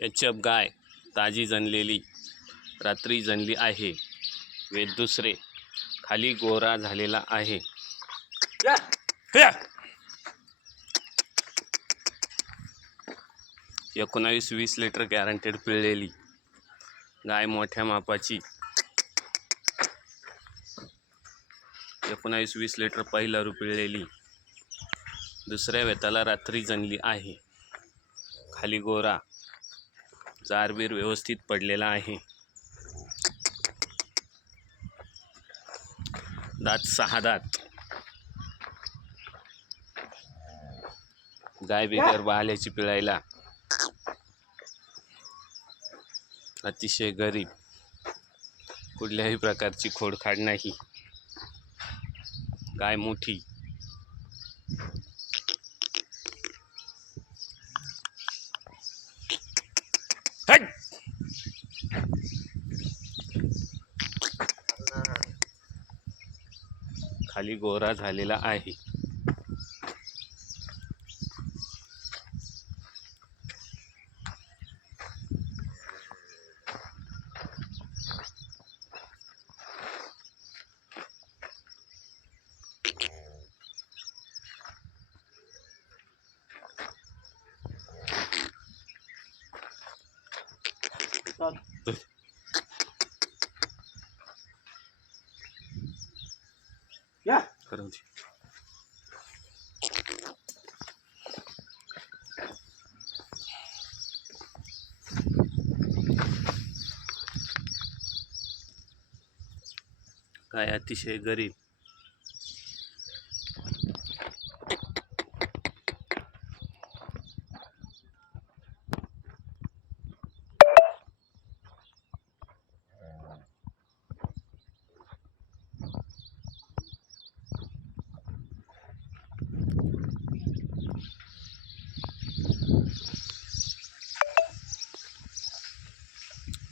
याच्याप गाय ताजी जनलेली रात्री जनली आहे वेद दुसरे खाली गोरा झालेला आहे. एकोणावीस वीस लिटर गॅरंटेड पिळलेली गाय मोठ्या मापाची. एकोणावीस वीस लिटर पहिला रू पिळलेली. दुसऱ्या वेताला रात्री जनली आहे. खाली गोरा चारबीर व्यवस्थित पडलेला आहे. दात सहा दात. गाय बिगर बहाल्याची पिळायला. अतिशय गरीब. कुठल्याही प्रकारची खोडखाड नाही. गाय मोठी. खाली गोरा झालेला आहे. या काय अतिशय गरीब.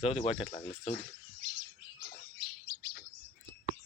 जाऊ दे वाट्यात लागलं जाऊ दे.